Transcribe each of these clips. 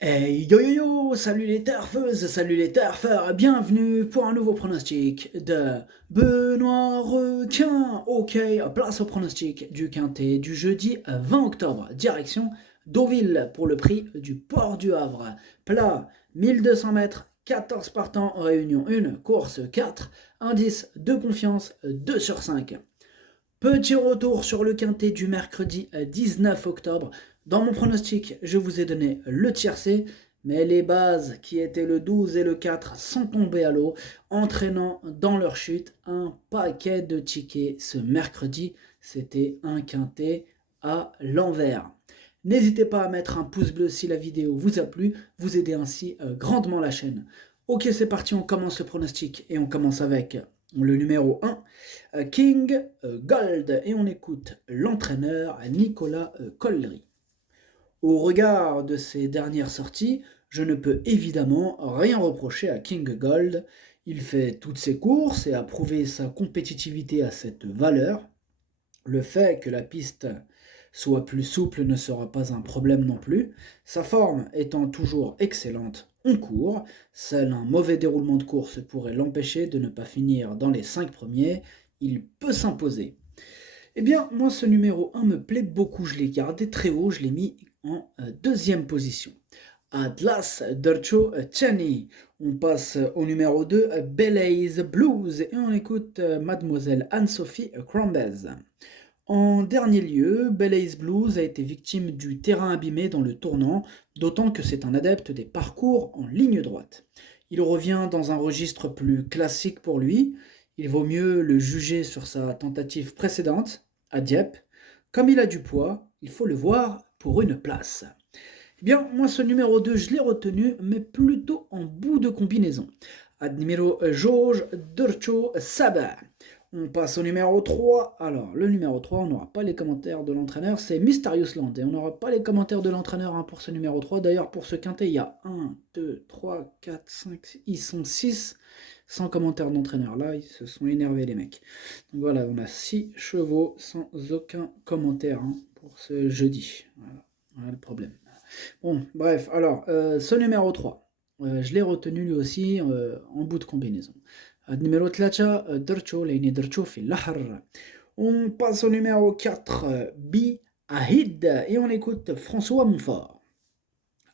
Hey yo yo yo, salut les turfeuses, salut les turfeurs, bienvenue pour un nouveau pronostic de Benoît Requin. Ok, place au pronostic du quintet du jeudi 20 octobre, direction Deauville pour le prix du Port du Havre. Plat 1200 mètres, 14 partants, réunion 1, course 4, indice de confiance 2 sur 5. Petit retour sur le quintet du mercredi 19 octobre. Dans mon pronostic, je vous ai donné le tiercé, mais les bases qui étaient le 12 et le 4 sont tombées à l'eau, entraînant dans leur chute un paquet de tickets ce mercredi. C'était un quintet à l'envers. N'hésitez pas à mettre un pouce bleu si la vidéo vous a plu, vous aidez ainsi grandement la chaîne. Ok, c'est parti, on commence le pronostic et on commence avec le numéro 1, King Gold, et on écoute l'entraîneur Nicolas Collery. Au regard de ses dernières sorties, je ne peux évidemment rien reprocher à King Gold. Il fait toutes ses courses et a prouvé sa compétitivité à cette valeur. Le fait que la piste soit plus souple ne sera pas un problème non plus. Sa forme étant toujours excellente, on court. Seul un mauvais déroulement de course pourrait l'empêcher de ne pas finir dans les 5 premiers. Il peut s'imposer. Eh bien, moi, ce numéro 1 me plaît beaucoup. Je l'ai gardé très haut, je l'ai mis en deuxième position. Atlas Dercho Chani. On passe au numéro 2, Belaise Blues, et on écoute Mademoiselle Anne-Sophie Crambez. En dernier lieu, Belaise Blues a été victime du terrain abîmé dans le tournant, d'autant que c'est un adepte des parcours en ligne droite. Il revient dans un registre plus classique pour lui, il vaut mieux le juger sur sa tentative précédente, à Dieppe. Comme il a du poids, il faut le voir pour une place. Eh bien, moi ce numéro 2, je l'ai retenu, mais plutôt en bout de combinaison. Ad numéro Georges Durcho Saba. On passe au numéro 3. Alors, le numéro 3, on n'aura pas les commentaires de l'entraîneur, c'est Mysterious Land. Et on n'aura pas les commentaires de l'entraîneur pour ce numéro 3. D'ailleurs, pour ce quintet, il y a 1, 2, 3, 4, 5, ils sont 6 sans commentaire d'entraîneur. Là, ils se sont énervés, les mecs. Donc voilà, on a 6 chevaux sans aucun commentaire pour ce jeudi. Voilà le problème. Bon, bref, alors, ce numéro 3, je l'ai retenu lui aussi en bout de combinaison. Numéro 3, Dercho, Leini Dercho, fil Lahar. On passe au numéro 4, Bi Ahid, et on écoute François Montfort.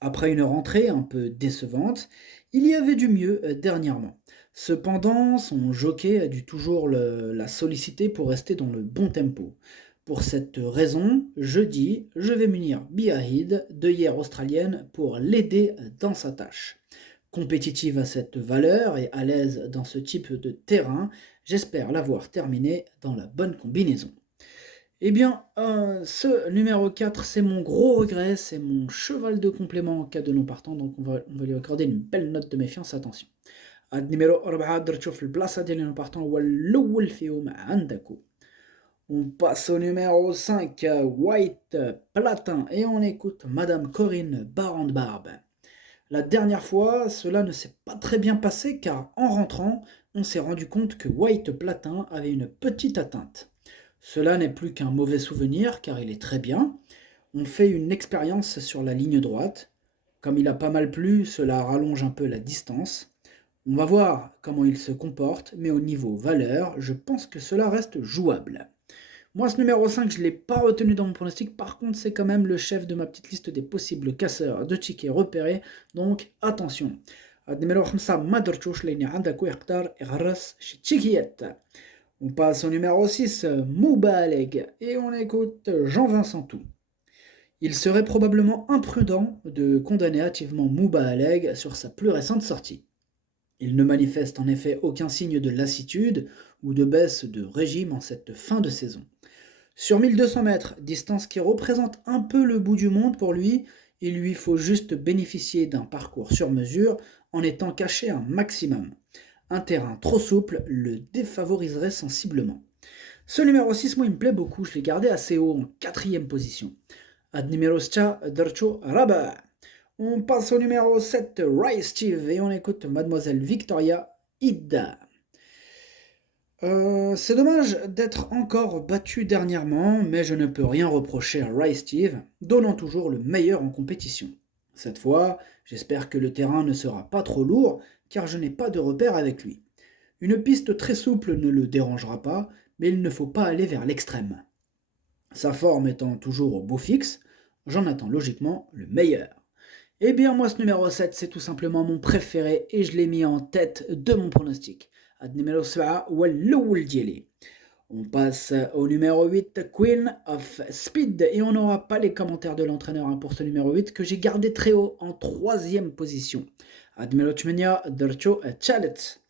Après une rentrée un peu décevante, il y avait du mieux dernièrement. Cependant, son jockey a dû toujours la solliciter pour rester dans le bon tempo. Pour cette raison, jeudi, je vais munir Biahid de hier australienne pour l'aider dans sa tâche. Compétitive à cette valeur et à l'aise dans ce type de terrain, j'espère l'avoir terminée dans la bonne combinaison. Eh bien, ce numéro 4, c'est mon gros regret, c'est mon cheval de complément en cas de non partant, donc on va lui accorder une belle note de méfiance, attention. النمرة 4 درت تشوف البلاصة ديال لي بارتون هو الأول فيهم عندكو. On passe au numéro 5, White Platin, et on écoute Madame Corinne Barande-Barbe. La dernière fois, cela ne s'est pas très bien passé car en rentrant, on s'est rendu compte que White Platin avait une petite atteinte. Cela n'est plus qu'un mauvais souvenir car il est très bien. On fait une expérience sur la ligne droite. Comme il a pas mal plu, cela rallonge un peu la distance. On va voir comment il se comporte, mais au niveau valeur, je pense que cela reste jouable. Moi, ce numéro 5, je ne l'ai pas retenu dans mon pronostic. Par contre, c'est quand même le chef de ma petite liste des possibles casseurs de tickets repérés. Donc, attention. Numéro 5, Madrchouch, لأن عندك يقدر يغرس شي تشيكيات. On passe au numéro 6, Moubaleg, et on écoute Jean-Vincent Tout. Il serait probablement imprudent de condamner hâtivement Moubaleg sur sa plus récente sortie. Il ne manifeste en effet aucun signe de lassitude ou de baisse de régime en cette fin de saison. Sur 1200 mètres, distance qui représente un peu le bout du monde pour lui, il lui faut juste bénéficier d'un parcours sur mesure en étant caché un maximum. Un terrain trop souple le défavoriserait sensiblement. Ce numéro 6, moi, il me plaît beaucoup, je l'ai gardé assez haut, en quatrième position. Ad numéro 7, Dercho Rabat. On passe au numéro 7, Rice Steve, et on écoute Mademoiselle Victoria Ida. C'est dommage d'être encore battu dernièrement, mais je ne peux rien reprocher à Rice Steve, donnant toujours le meilleur en compétition. Cette fois, j'espère que le terrain ne sera pas trop lourd, car je n'ai pas de repère avec lui. Une piste très souple ne le dérangera pas, mais il ne faut pas aller vers l'extrême. Sa forme étant toujours au beau fixe, j'en attends logiquement le meilleur. Eh bien, moi, ce numéro 7, c'est tout simplement mon préféré et je l'ai mis en tête de mon pronostic. Ad numéro 7, والأول ديالي. On passe au numéro 8, Queen of Speed, et on n'aura pas les commentaires de l'entraîneur pour ce numéro 8 que j'ai gardé très haut en troisième position. Ad numéro 8, Dercho Chalet.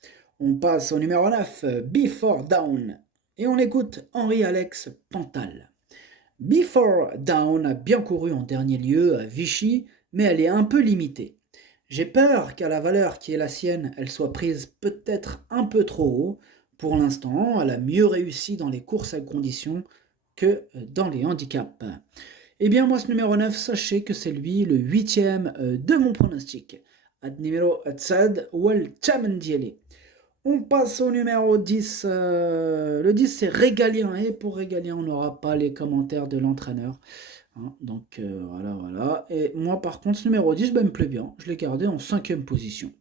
On passe au numéro 9, Before Down, et on écoute Henri-Alex Pantal. Before Down a bien couru en dernier lieu à Vichy, mais elle est un peu limitée. J'ai peur qu'à la valeur qui est la sienne, elle soit prise peut-être un peu trop haut. Pour l'instant, elle a mieux réussi dans les courses à conditions que dans les handicaps. Eh bien, moi, ce numéro 9, sachez que c'est lui le 8e de mon pronostic. Ad numéro Tsad Wal Chamandieli. On passe au numéro 10. Le 10, c'est Régalien. Et pour Régalien, on n'aura pas les commentaires de l'entraîneur. Hein, donc voilà. Et moi, par contre, ce numéro 10, me plaît bien. Je l'ai gardé en 5e position.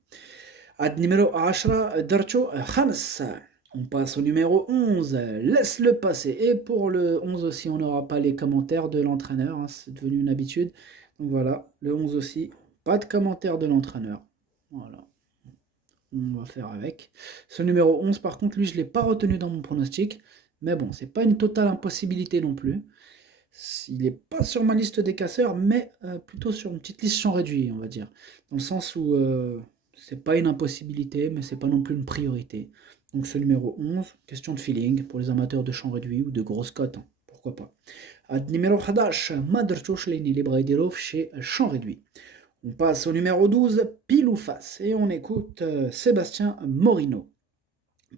Ad numéro 10, Darcho Khams. On passe au numéro 11. Laisse-le passer. Et pour le 11 aussi, on n'aura pas les commentaires de l'entraîneur. Hein, c'est devenu une habitude. Donc voilà, le 11 aussi. Pas de commentaires de l'entraîneur. Voilà. On va faire avec. Ce numéro 11, par contre, lui, je ne l'ai pas retenu dans mon pronostic. Mais bon, c'est pas une totale impossibilité non plus. Il n'est pas sur ma liste des casseurs, mais plutôt sur une petite liste champ réduit, on va dire. Dans le sens où c'est pas une impossibilité, mais c'est pas non plus une priorité. Donc ce numéro 11, question de feeling pour les amateurs de champ réduit ou de grosses cotes, hein, pourquoi pas. Numéro 11, Madrchouch Leni Libraidirov chez champ réduit. On passe au numéro 12, Pile ou Face, et on écoute Sébastien Morino.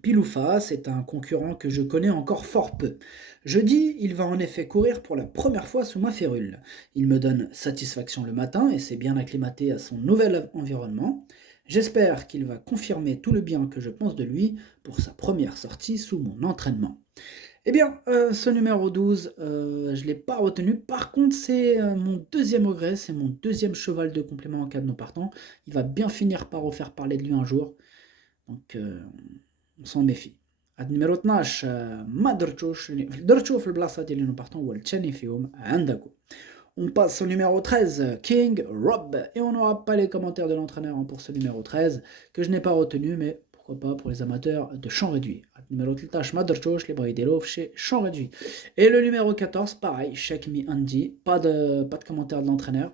Pile ou Face est un concurrent que je connais encore fort peu. Jeudi, il va en effet courir pour la première fois sous ma férule. Il me donne satisfaction le matin et s'est bien acclimaté à son nouvel environnement. J'espère qu'il va confirmer tout le bien que je pense de lui pour sa première sortie sous mon entraînement. Eh bien, ce numéro 12, je ne l'ai pas retenu. Par contre, c'est mon deuxième regret, c'est mon deuxième cheval de complément en cas de non partant. Il va bien finir par refaire parler de lui un jour. Donc, on s'en méfie. Ad numéro 12, ما درتشو في البلاصة ديال اللي نو هو الثاني فيهم عندكم. On passe au numéro 13, King Rob, et on n'aura pas les commentaires de l'entraîneur pour ce numéro 13, que je n'ai pas retenu, mais pourquoi pas pour les amateurs de champ réduit. Numéro 13, Madrchoch, les Braidelov chez champ réduit. Et le numéro 14, pareil, Shake Me Andy, pas de commentaire de l'entraîneur.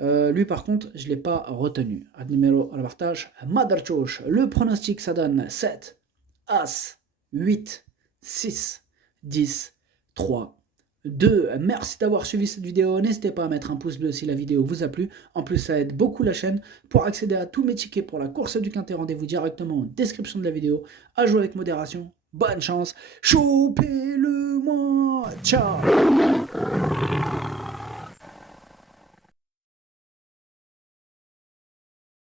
Lui par contre, je ne l'ai pas retenu. Numéro à la partage, Madrchoch, le pronostic ça donne 7, As, 8, 6, 10, 3, 2. Merci d'avoir suivi cette vidéo. N'hésitez pas à mettre un pouce bleu si la vidéo vous a plu. En plus, ça aide beaucoup la chaîne. Pour accéder à tous mes tickets pour la course du Quintet, rendez-vous directement en description de la vidéo. À jouer avec modération. Bonne chance. Chopez-le-moi. Ciao.